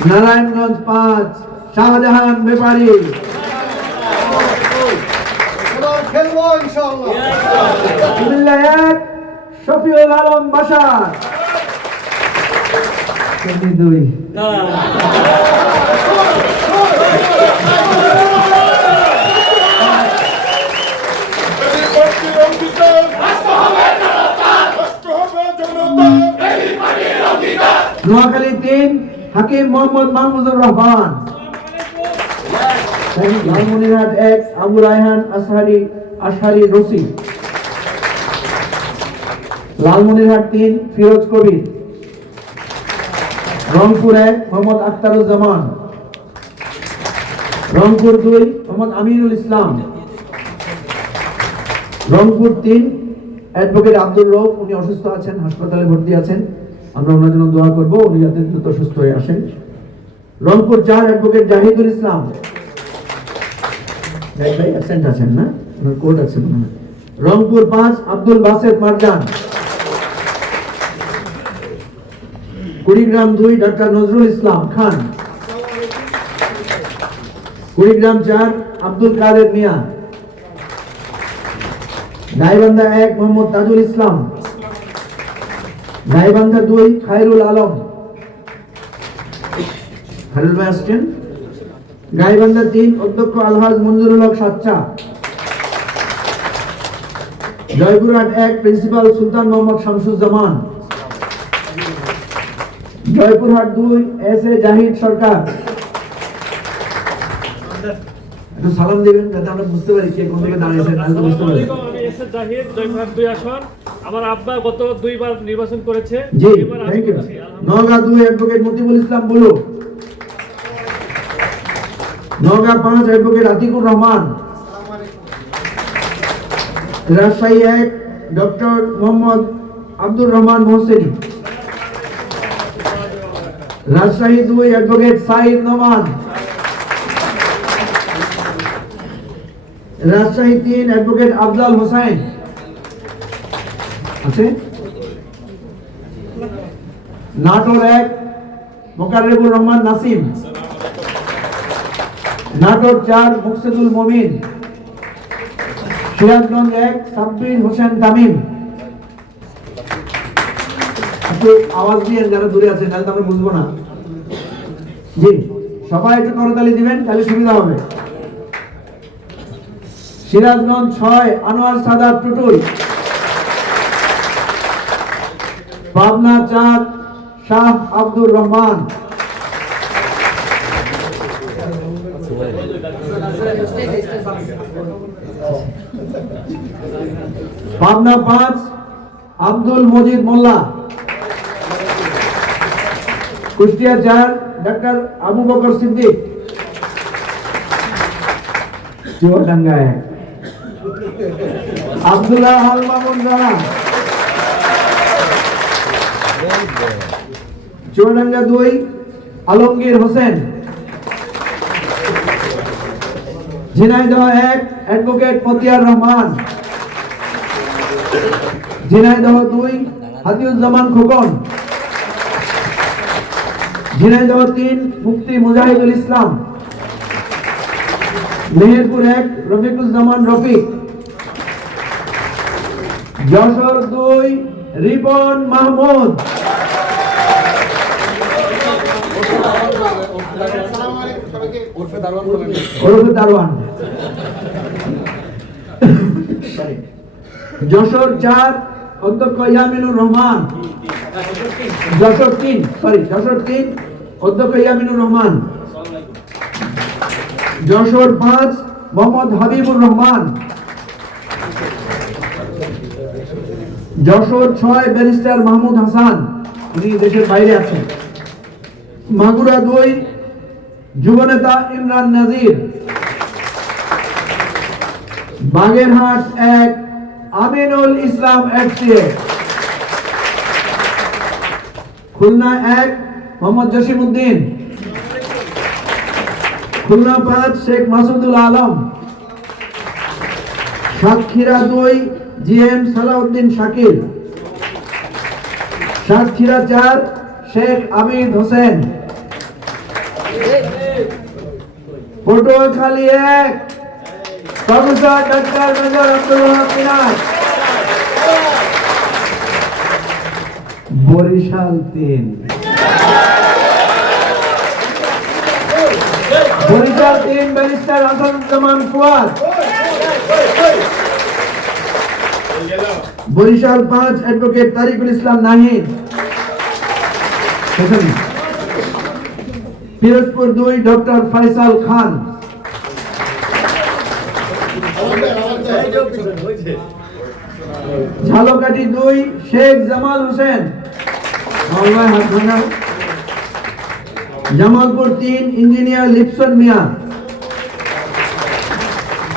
নারায়ণগঞ্জ পাঁচ শাহজাহান ব্যাপারী এক শফিউল আলম বাসার। দুই। নোয়াখালী হাকিম মোহাম্মদ মাহমুদুর রহমান। লালমনিরহাট এক আবু রায়হান আসহারি আসহারি রসি। লালমনিরহাট তিন ফিরোজ কবির। রংপুর এক মোহাম্মদ আখতারুজ্জামান। রংপুর দুই মোহাম্মদ আমিনুল ইসলাম। রংপুর তিন অ্যাডভোকেট আব্দুল রৌফ উনি অসুস্থ আছেন হাসপাতালে ভর্তি আছেন। আমরা ওনার জন্য দোয়া করব, উনি যাতে দ্রুত সুস্থ হয়ে আসেন। রংপুর চার অ্যাডভোকেট জাহিদুল ইসলাম। ভাই আছেন না? ওনার কোর্ট আছে মনে রংপুর পাঁচ আব্দুল বাসেদ মারজান। কুড়িগ্রাম দুই ডক্টর নজরুল ইসলাম খান। কুড়িগ্রাম চার আব্দুল কাদের মিয়া। গাইবান্ধা এক মোহাম্মদ তাজুল ইসলাম। গাইবান্ধা দুই, খায়রুল আলম। খায়রুল ভাই আসছেন? গাইবান্ধা তিন, অধ্যক্ষ আলহাজ মঞ্জুরুল হক সাচ্চা। জয়পুরহাট এক, প্রিন্সিপাল সুলতান মোহাম্মদ শামসুজ্জামান। জয়পুরহাট দুই, এস এ জাহিদ সরকার। একটু সালাম দিবেন যাতে আমরা বুঝতে পারি কে কোন দিকে দাঁড়িয়েছে বুঝতে পারি। জয়পুরহাট দুই আসন। আমার আব্বা গত দুইবার নির্বাচন করেছে জি থ্যাংক ইউ নওগাঁ দুই অ্যাডভোকেট মতিবুল ইসলাম বলু নওগাঁ পাঁচ অ্যাডভোকেট আতিকুর রহমান। রাজশাহী এক ডক্টর মোহাম্মদ আব্দুর রহমান মোহসেনি। রাজশাহী দুই অ্যাডভোকেট সাইদ নোমান। রাজশাহী তিন অ্যাডভোকেট আফজাল হোসাইন নাটোর এক রহমান নাসিম। নাটোর চার মুকসেদুল মমিন। সিরাজগঞ্জ এক সাব্বির হোসেন তামিম। আওয়াজ দিয়ে যারা দূরে আছেন তাহলে তো আমরা বুঝব না। জি, সবাই একটু করতালি দিবেন, তাহলে সুবিধা হবে। সিরাজগঞ্জ ছয়, আনোয়ার সাদাত টুটুই পাবনা চার শাহ আব্দুর রহমান পাবনা পাঁচ আব্দুল মজিদ মোল্লা কুষ্টিয়া চার ডাক্তার আবু বকর সিদ্দিক চুয়াডাঙ্গা এক আব্দুল্লাহ আল মামুন রানা চুয়াডাঙ্গা দুই, আলমগীর হোসেন। ঝিনাইদহ এক, অ্যাডভোকেট মতিয়ার রহমান। ঝিনাইদহ দুই হাতিউজ্জামান খোকন। ঝিনাইদহ তিন, মুফতি মুজাহিদুল ইসলাম। মেহেরপুর এক, রফিকুজ্জামান রফিক। যশোর দুই রিপন মাহমুদ. যশোর চার, অধ্যক্ষ ইয়ামিনুর রহমান। যশোর তিন সরি যশোর তিন, অধ্যক্ষ ইয়ামিনুর রহমান। যশোর পাঁচ, মোহাম্মদ হাবিবুর রহমান। যশোর ছয় ব্যারিস্টার মাহমুদ হাসান, উনি দেশের বাইরে আছেন। মাগুরা দুই, যুবনেতা ইমরান নাজির। বাগেরহাট এক, আমিনুল ইসলাম খুলনা এক, মোহাম্মদ জসিম উদ্দিন খুলনা পাঁচ, শেখ মাসুদুল আলম। সাতক্ষীরা দুই জি এম সালাউদ্দিন শাকিল। সাতক্ষীরা চার, শেখ আমির হোসেন। পটুয়াখালী এক। বরিশাল তিন। বরিশাল তিন ব্যারিস্টার আসাদুজ্জামান ফুয়াদ। বরিশাল পাঁচ অ্যাডভোকেট তারিকুল ইসলাম নাহিদ। পিরোজপুর দুই ডক্টর ফয়সাল খান। ঝালকাঠি দুই শেখ জামাল হোসেন। জামালপুর তিন ইঞ্জিনিয়ার লিপসন মিয়া।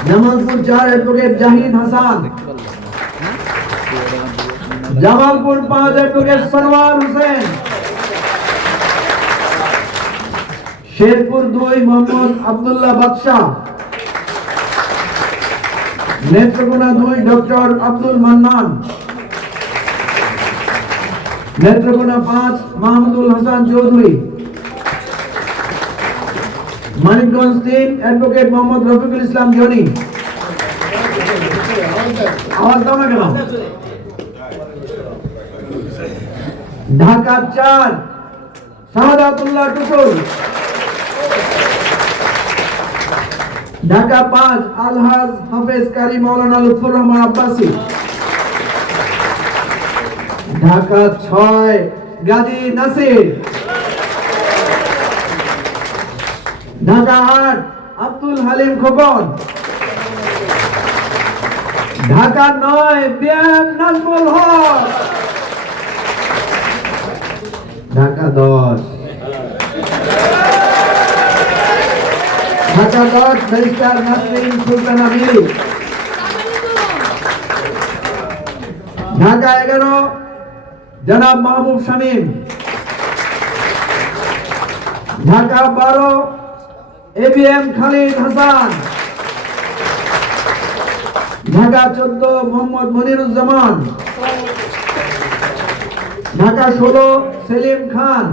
জামালপুর চার অ্যাডভোকেট জাহিদ হাসান জামালপুর পাঁচ অ্যাডভোকেট সরওয়ার হোসেন শেরপুর দুই মোহাম্মদ আব্দুল্লাহ বাদশাহ নেত্রকোনা দুই ডক্টর আব্দুল মান্নান নেত্রকোনা পাঁচ মাহমুদুল হাসান চৌধুরী মানিকগঞ্জ তিন অ্যাডভোকেট মোহাম্মদ রফিকুল ইসলাম জনি আওয়াজ দাও না কেন? ঢাকা চার, শাহাদাতুল্লাহ টুকুর ঢাকা পাঁচ, আলহাজ হাফেজ কারি মৌলানা লুৎফুর রহমান আব্বাসী। ঢাকা ছয়, গাজী নাসির। ঢাকা আট আব্দুল হালিম খোকন। ঢাকা নয়, বিএম নাজমুল হক। ঢাকা দশ। ঢাকা দশ ব্যারিস্টার নাসরিন সুলতানা মিলি ঢাকা এগারো, জনাব মাহবুব শামীম। ঢাকা বারো এবিএম খালিদ হাসান। ঢাকা চোদ্দ মোহাম্মদ মনিরুজ্জামান। ঢাকা ষোলো সেলিম খান।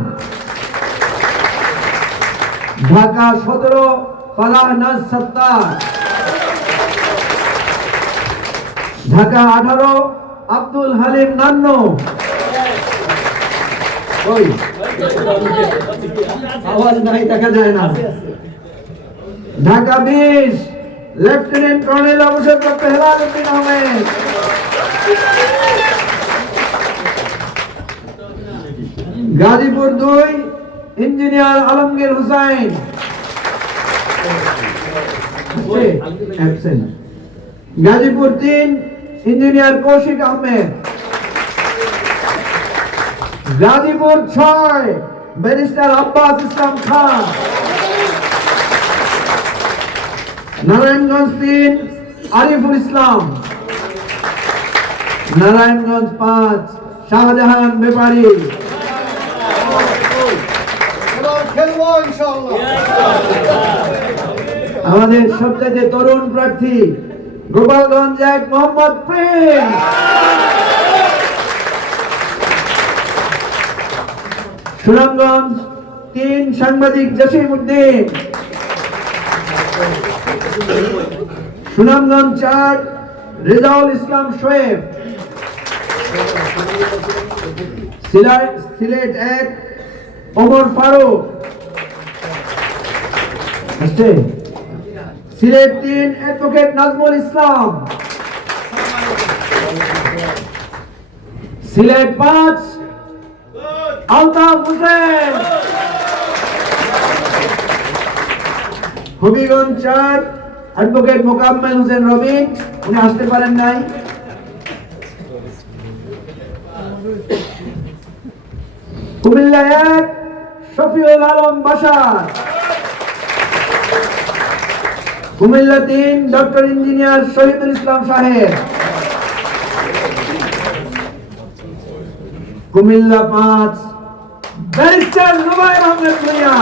ঢাকা সতেরো ফালাহ নাজ সত্তার। ঢাকা আঠারো আব্দুল হালিম নান্নু। ওই। আওয়াজ নাই, দেখা যায় না। ঢাকা বিশ, লেফটেন্যান্ট কর্নেল অবসর ডক্টর হেলাল আহমেদ। গাজীপুর দুই, ইঞ্জিনিয়ার আলমগীর হুসাইন। Absent. গাজীপুর তিন, ইঞ্জিনিয়ার কৌশিক আহমেদ। গাজীপুর ছয়, ব্যারিস্টার আব্বাস ইসলাম খান। নারায়ণগঞ্জ তিন, আরিফুল ইসলাম। নারায়ণগঞ্জ পাঁচ, শাহজাহান ব্যাপারী আমাদের সবচেয়ে তরুণ প্রার্থী গোপালগঞ্জ এক, মোহাম্মদ প্রেম সুনামগঞ্জ তিন, সাংবাদিক জসিম উদ্দিন। সুনামগঞ্জ চার, রেজাউল ইসলাম শোয়েব সিলা- সিলেট এক, ওমর ফারুক। সিলেট তিন, অ্যাডভোকেট নাজমুল ইসলাম। সিলেট পাঁচ, আলতাফ হোসেন। হবিগঞ্জ চার অ্যাডভোকেট মোকাম্মেল হোসেন রবিন, উনি আসতে পারেন নাই। কুমিল্লা শফিউল আলম বাসার। কুমিল্লা তিন ডক্টর ইঞ্জিনিয়ার শহীদুল ইসলাম সাহেব। কুমিল্লা পাঁচ ব্যারিস্টার নুবাইর আহমেদ ভুঁইয়া।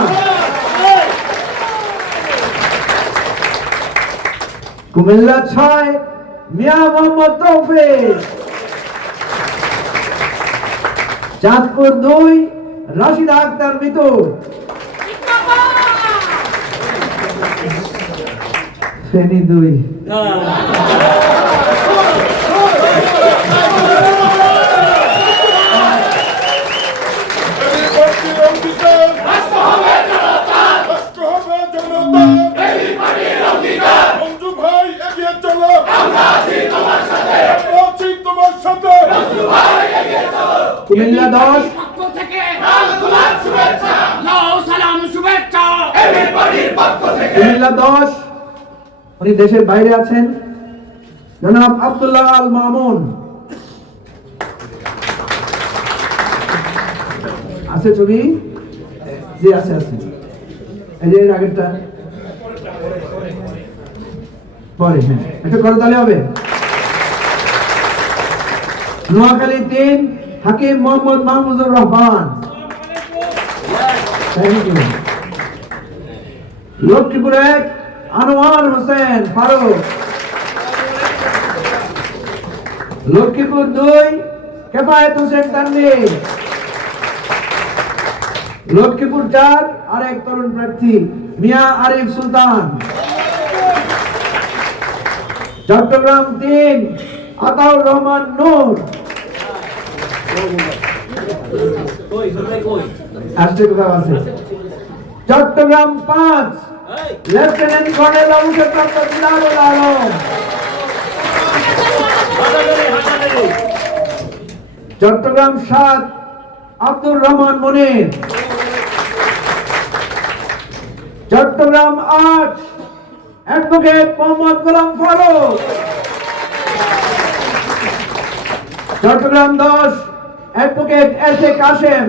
কুমিল্লা ছয় মিয়া মোহাম্মদ তৌফিক। চাঁদপুর দুই রাশিদা আক্তার মিতু। ফেনী দুই রাষ্ট্র হবে জনতা মঞ্জু ভাই এগিয়ে চলো আমরা আছি তোমার সাথে কুমিল্লা দশ পক্ষ থেকে লাও সালাম শুভেচ্ছা কুমিল্লা দশ। উনি দেশের বাইরে আছেন। জনাব আব্দুল্লাহ আল মামুন। আছে ছবি? জি, আছে আছে। এই যে আগেরটা। পরে হ্যাঁ। এটা করে তাহলে হবে? নোয়াখালী তিন, হাকিম মোহাম্মদ মাহমুদুর রহমান। থ্যাংক ইউ লক্ষ্মীপুর এক আনোয়ার হোসেন ফারুক। লক্ষ্মীপুর দুই, কেফায়েত হোসেন তানভীর। লক্ষ্মীপুর চার, আরেক তরুণ প্রার্থী, মিয়া আরিফ সুলতান। চট্টগ্রাম তিন, আতাউর রহমান নূর। আসতে কোথাও আছে? চট্টগ্রাম পাঁচ লেফটেন্যান্ট কর্নেল অবসরপ্রাপ্ত বিলালুল আলম। চট্টগ্রাম সাত আব্দুর রহমান মনির। চট্টগ্রাম আট অ্যাডভোকেট মোহাম্মদ গোলাম ফারুক। চট্টগ্রাম দশ অ্যাডভোকেট এস এ কাশেম।